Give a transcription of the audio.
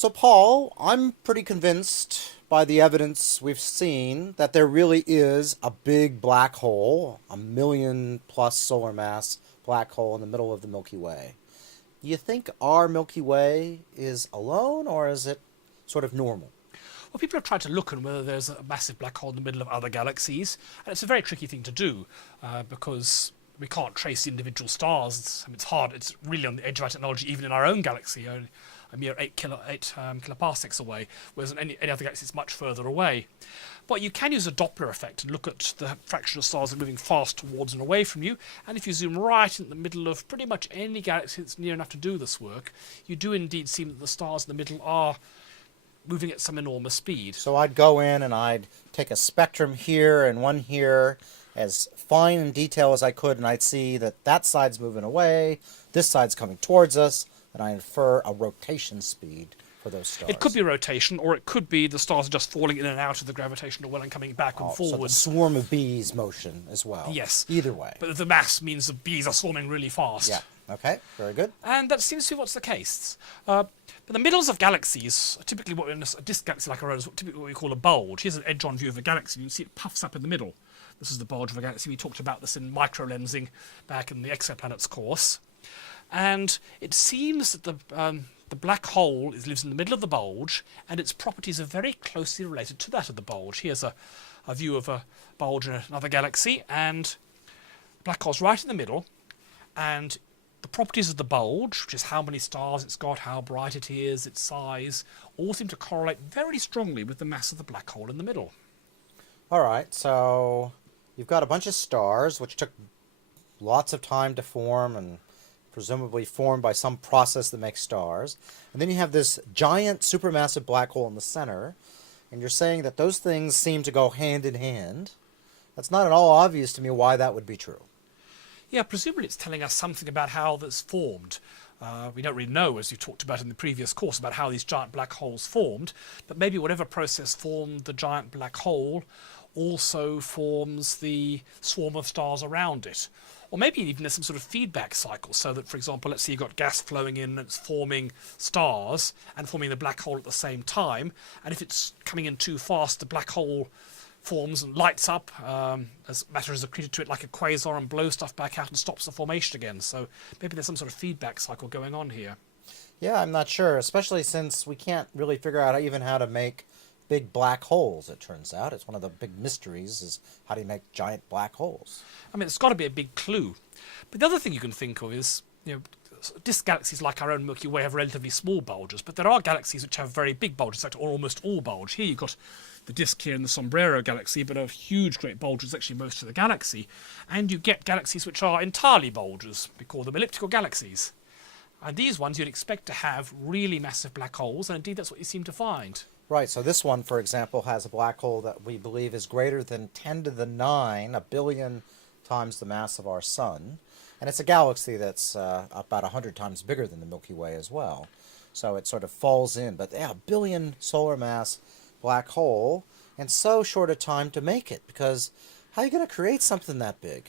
So, Paul, I'm pretty convinced by the evidence we've seen that there really is a big black hole, a million plus solar mass black hole in the middle of the Milky Way. Do you think our Milky Way is alone, or is it sort of normal? Well, people have tried to look at whether there's a massive black hole in the middle of other galaxies, and it's a very tricky thing to do because we can't trace the individual stars. I mean, it's hard. It's really on the edge of our technology, even in our own galaxy, a mere 8 kiloparsecs away, whereas in any other galaxy it's much further away. But you can use a Doppler effect and look at the fraction of stars that are moving fast towards and away from you, and if you zoom right in the middle of pretty much any galaxy that's near enough to do this work, you do indeed see that the stars in the middle are moving at some enormous speed. So I'd go in and I'd take a spectrum here and one here, as fine in detail as I could, and I'd see that that side's moving away, this side's coming towards us, and I infer a rotation speed for those stars. It could be rotation, or it could be the stars are just falling in and out of the gravitational well and coming back and forwards. So the swarm of bees motion as well. Yes. Either way. But the mass means the bees are swarming really fast. Yeah. Okay. Very good. And that seems to be what's the case. But the middles of galaxies, typically what in a disk galaxy like our own, is typically what we call a bulge. Here's an edge-on view of a galaxy. You can see it puffs up in the middle. This is the bulge of a galaxy. We talked about this in microlensing back in the exoplanets course. And it seems that the black hole lives in the middle of the bulge, and its properties are very closely related to that of the bulge. Here's a view of a bulge in another galaxy, and black hole's right in the middle, and the properties of the bulge, which is how many stars it's got, how bright it is, its size, all seem to correlate very strongly with the mass of the black hole in the middle. All right, so you've got a bunch of stars, which took lots of time to form and presumably formed by some process that makes stars. And then you have this giant supermassive black hole in the center, and you're saying that those things seem to go hand in hand. That's not at all obvious to me why that would be true. Yeah, presumably it's telling us something about how that's formed. We don't really know, as you talked about in the previous course, about how these giant black holes formed, but maybe whatever process formed the giant black hole also forms the swarm of stars around it. Or maybe even there's some sort of feedback cycle, so that, for example, let's say you've got gas flowing in and it's forming stars and forming the black hole at the same time, and if it's coming in too fast, the black hole forms and lights up as matter is accreted to it like a quasar and blows stuff back out and stops the formation again. So maybe there's some sort of feedback cycle going on here. Yeah, I'm not sure, especially since we can't really figure out even how to make big black holes, it turns out. It's one of the big mysteries is how do you make giant black holes? I mean, it's got to be a big clue. But the other thing you can think of is, disk galaxies like our own Milky Way have relatively small bulges, but there are galaxies which have very big bulges, in fact, almost all bulge. Here you've got the disk here in the Sombrero galaxy, but a huge, great bulge is actually most of the galaxy. And you get galaxies which are entirely bulges. We call them elliptical galaxies. And these ones you'd expect to have really massive black holes, and indeed that's what you seem to find. Right, so this one, for example, has a black hole that we believe is greater than 10 to the 9, a billion times the mass of our sun. And it's a galaxy that's about 100 times bigger than the Milky Way as well. So it sort of falls in. But yeah, a billion solar mass black hole, and so short a time to make it. Because how are you going to create something that big?